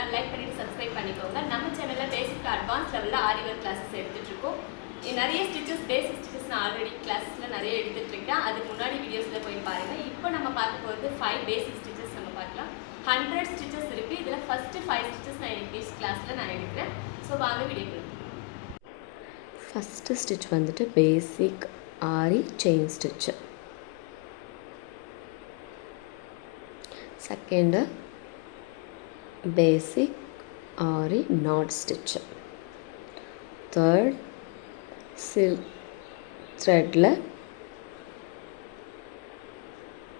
பிடிச்சிருந்தா லைக் பண்ணிட்டு சப்ஸ்கிரைப் பண்ணிக்கோங்க. நம்ம சேனல்ல பேசிக் டு அட்வான்ஸ் லெவல்ல ஆரி ஒர்க் கிளாஸஸ் எடுத்துட்டு இருக்கோம். நிறைய ஸ்டிச்சஸ் பேசிக் ஸ்டிச்சஸ் நான் ஆல்ரெடி கிளாஸஸ்ல நிறைய எடுத்துட்டு இருக்கேன். அதுக்கு முன்னாடி வீடியோஸ்ல போய் பாருங்க. இப்போ நம்ம பார்க்க போகிறது 5 பேசிக் ஸ்டிச்சஸ் நம்ம பார்க்கலாம். 100 ஸ்டிச்சஸ் இருக்கு. இதுல ஃபர்ஸ்ட் 5 ஸ்டிச்சஸ் நான் இன்னைக்கு கிளாஸ்ல நான் எடுக்கிறேன். ஸோ வாங்க வீடியோக்குள்ள. ஃபர்ஸ்ட் ஸ்டிச் வந்துட்டு பேசிக் ஆரி chain stitch. Second basic aari knot stitch. third silk threadல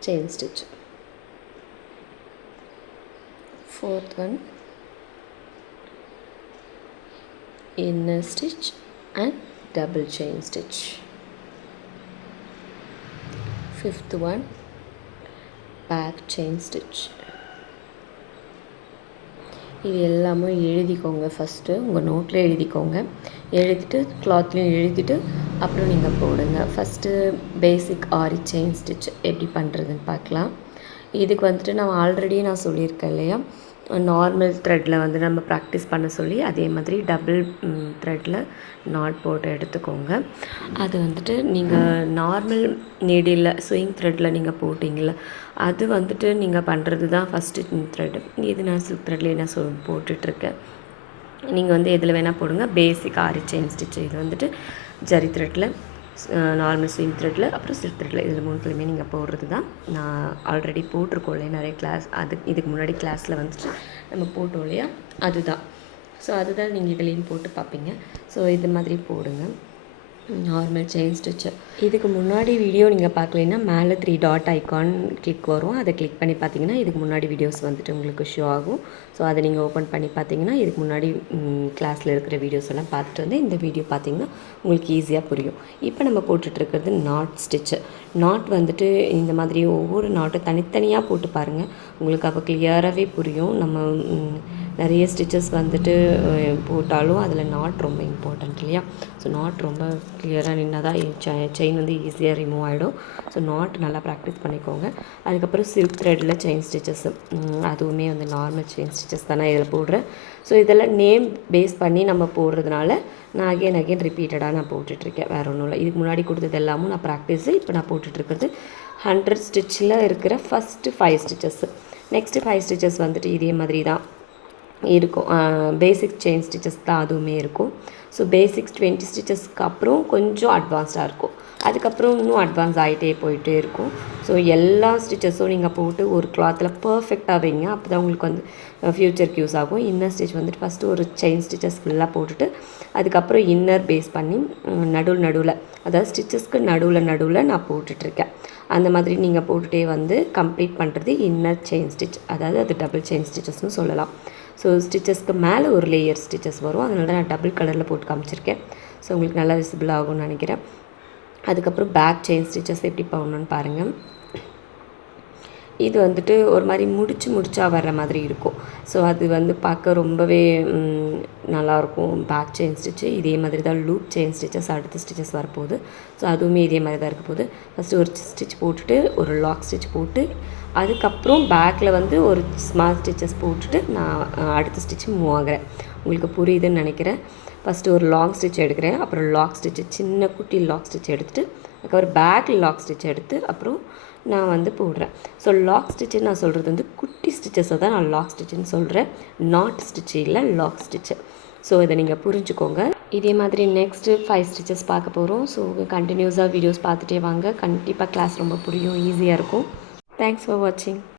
chain stitch. fourth one inner stitch and double chain stitch. fifth one back chain stitch. இது எல்லாமே எழுதிக்கோங்க. ஃபஸ்ட்டு உங்கள் நோட்டில் எழுதிக்கோங்க. எழுதிட்டு கிளாத்லேயும் எழுதிட்டு அப்புறம் நீங்கள் போடுங்க. ஃபஸ்ட்டு பேசிக் ஆரி செயின் ஸ்டிச் எப்படி பண்ணுறதுன்னு பார்க்கலாம். இதுக்கு வந்துட்டு நான் ஆல்ரெடி சொல்லியிருக்கேன் இல்லையா, நார்மல் த்ரெட்டில் வந்து நம்ம ப்ராக்டிஸ் பண்ண சொல்லி அதே மாதிரி டபுள் த்ரெட்டில் நாட் போட்டு எடுத்துக்கோங்க. அது வந்துட்டு நீங்கள் நார்மல் நீடில் ஸ்விங் த்ரெட்டில் நீங்கள் போட்டிங்கள அது வந்துட்டு நீங்கள் பண்ணுறது தான் ஃபஸ்ட்டு த்ரெட்டு. இது நான் சில்க் த்ரெட்லேயே நான் போட்டுட்ருக்கேன். நீங்கள் வந்து எதில் வேணால் போடுங்க. பேசிக் ஆரி செயின் ஸ்டிச் இது வந்துட்டு ஜரி த்ரெட்டில், நார்மல் ஸ்விங் த்ரெட்டில், அப்புறம் சில்க் த்ரெட்டில், இதில் மூணுத்துலையுமே நீங்கள் போடுறது தான். நான் ஆல்ரெடி போட்டிருக்கோம் இல்லையா நிறைய கிளாஸ், இதுக்கு முன்னாடி கிளாஸில் வந்துட்டு நம்ம போட்டோம் இல்லையா, அதுதான். ஸோ அதுதான் நீங்கள் இதுலேயும் போட்டு பார்ப்பீங்க. ஸோ இது மாதிரி போடுங்க நார்மல் செயின் ஸ்டிச்சு. இதுக்கு முன்னாடி வீடியோ நீங்கள் பார்க்கலைன்னா மேலே 3 டாட் ஐக்கான் கிளிக் வரும். அதை கிளிக் பண்ணி பார்த்தீங்கன்னா இதுக்கு முன்னாடி வீடியோஸ் வந்துட்டு உங்களுக்கு ஷோ ஆகும். ஸோ அதை நீங்கள் ஓப்பன் பண்ணி பார்த்தீங்கன்னா இதுக்கு முன்னாடி கிளாஸில் இருக்கிற வீடியோஸ் எல்லாம் பார்த்துட்டு வந்து இந்த வீடியோ பார்த்தீங்கன்னா உங்களுக்கு ஈஸியாக புரியும். இப்போ நம்ம போட்டுட்ருக்கிறது நாட் ஸ்டிச்சு. நாட் வந்துட்டு இந்த மாதிரி ஒவ்வொரு நாட்டும் தனித்தனியாக போட்டு பாருங்கள், உங்களுக்கு அப்போ கிளியராகவே புரியும். நம்ம நிறைய ஸ்டிச்சஸ் வந்துட்டு போட்டாலும் அதில் நாட் ரொம்ப இம்பார்ட்டண்ட் இல்லையா. ஸோ நாட் ரொம்ப கிளியராக நின்னா தான் செயின் வந்து ஈஸியாக ரிமூவ் ஆகிடும். ஸோ நாட் நல்லா ப்ராக்டிஸ் பண்ணிக்கோங்க. அதுக்கப்புறம் சில்க் த்ரெட்டில் செயின் ஸ்டிச்சஸ், அதுவுமே வந்து நார்மல் செயின் ஸ்டிச்சஸ் தானே இதில் போடுறேன். ஸோ இதெல்லாம் நேம் பேஸ் பண்ணி நம்ம போடுறதுனால நான் அகெயின் ரிப்பீட்டடாக நான் போட்டுட்ருக்கேன். வேறு ஒன்றும் இல்லை. இதுக்கு முன்னாடி கொடுத்தது எல்லாமும் நான் ப்ராக்டிஸு. இப்போ நான் போட்டுட்ருக்கிறது 100 ஸ்டிச்சில் இருக்கிற ஃபஸ்ட்டு 5 ஸ்டிச்சஸ். நெக்ஸ்ட்டு 5 ஸ்டிச்சஸ் வந்துட்டு இதே மாதிரி தான் இருக்கும். பேசிக் செயின் ஸ்டிச்சஸ் தான் அதுவுமே இருக்கும். ஸோ பேசிக்ஸ் 20 ஸ்டிச்சஸ்க்கு அப்புறம் கொஞ்சம் அட்வான்ஸ்டாக இருக்கும். அதுக்கப்புறம் இன்னும் அட்வான்ஸ் ஆகிட்டே போயிட்டே இருக்கும். ஸோ எல்லா ஸ்டிச்சஸும் நீங்கள் போட்டு ஒரு கிளாத்தில் பர்ஃபெக்டாக வைங்க. அப்போ தான் உங்களுக்கு வந்து ஃப்யூச்சருக்கு யூஸ் ஆகும். இன்னர் ஸ்டிச் வந்துட்டு ஃபஸ்ட்டு ஒரு செயின் ஸ்டிச்சஸ் ஃபுல்லாக போட்டுட்டு அதுக்கப்புறம் இன்னர் பேஸ் பண்ணி நடுவில் அதாவது ஸ்டிச்சஸ்க்கு நடுவில் நான் போட்டுட்ருக்கேன். அந்த மாதிரி நீங்கள் போட்டுகிட்டே வந்து கம்ப்ளீட் பண்ணுறது இன்னர் செயின் ஸ்டிச், அதாவது அது டபுள் செயின் ஸ்டிச்சஸ்னு சொல்லலாம். ஸோ ஸ்டிச்சஸ்க்கு மேலே ஒரு லேயர் ஸ்டிச்சஸ் வரும். அதனால தான் நான் டபுள் கலரில் போட்டு காமிச்சிருக்கேன். ஸோ உங்களுக்கு நல்லா விசிபிள் ஆகும்னு நினைக்கிறேன். அதுக்கப்புறம் பேக் செயின் ஸ்டிச்சஸ் எப்படி பண்ணணுன்னு பாருங்கள். இது வந்துட்டு ஒரு மாதிரி முடிச்சா வர்ற மாதிரி இருக்கும். ஸோ அது வந்து பார்க்க ரொம்பவே நல்லாயிருக்கும். பேக் செயின் ஸ்டிச்சு இதே மாதிரி தான். லூப் செயின் ஸ்டிச்சஸ் அடுத்த ஸ்டிச்சஸ் வரப்போகுது. ஸோ அதுவுமே இதே மாதிரி தான் இருக்க போகுது. ஃபஸ்ட்டு ஒரு ஸ்டிச் போட்டுட்டு ஒரு லாக் ஸ்டிச் போட்டு அதுக்கப்புறம் பேக்கில் வந்து ஒரு ஸ்மால் ஸ்டிச்சஸ் போட்டுட்டு நான் அடுத்த ஸ்டிச்சு மூவ் ஆகிறேன். உங்களுக்கு புரியுதுன்னு நினைக்கிறேன். ஃபஸ்ட்டு ஒரு லாங் ஸ்டிச் எடுக்கிறேன், அப்புறம் லாக் ஸ்டிச்சு சின்ன குட்டி லாக் ஸ்டிச் எடுத்துகிட்டு அதுக்கப்புறம் பேக்கில் லாக் ஸ்டிச் எடுத்து அப்புறம் நான் வந்து போடுறேன். ஸோ லாக் ஸ்டிச்சுன்னு நான் சொல்கிறது வந்து குட்டி ஸ்டிச்சஸை தான் நான் லாக் ஸ்டிச்சுன்னு சொல்கிறேன். நாட் ஸ்டிச்சு இல்லை, லாக் ஸ்டிச்சு. ஸோ இதை நீங்கள் புரிஞ்சுக்கோங்க. இதே மாதிரி நெக்ஸ்ட்டு 5 ஸ்டிச்சஸ் பார்க்க போகிறோம். ஸோ கண்டினியூஸாக வீடியோஸ் பார்த்துட்டே வாங்க. கண்டிப்பாக கிளாஸ் ரொம்ப புரியும், ஈஸியாக இருக்கும். தேங்க்ஸ் ஃபார் வாட்சிங்.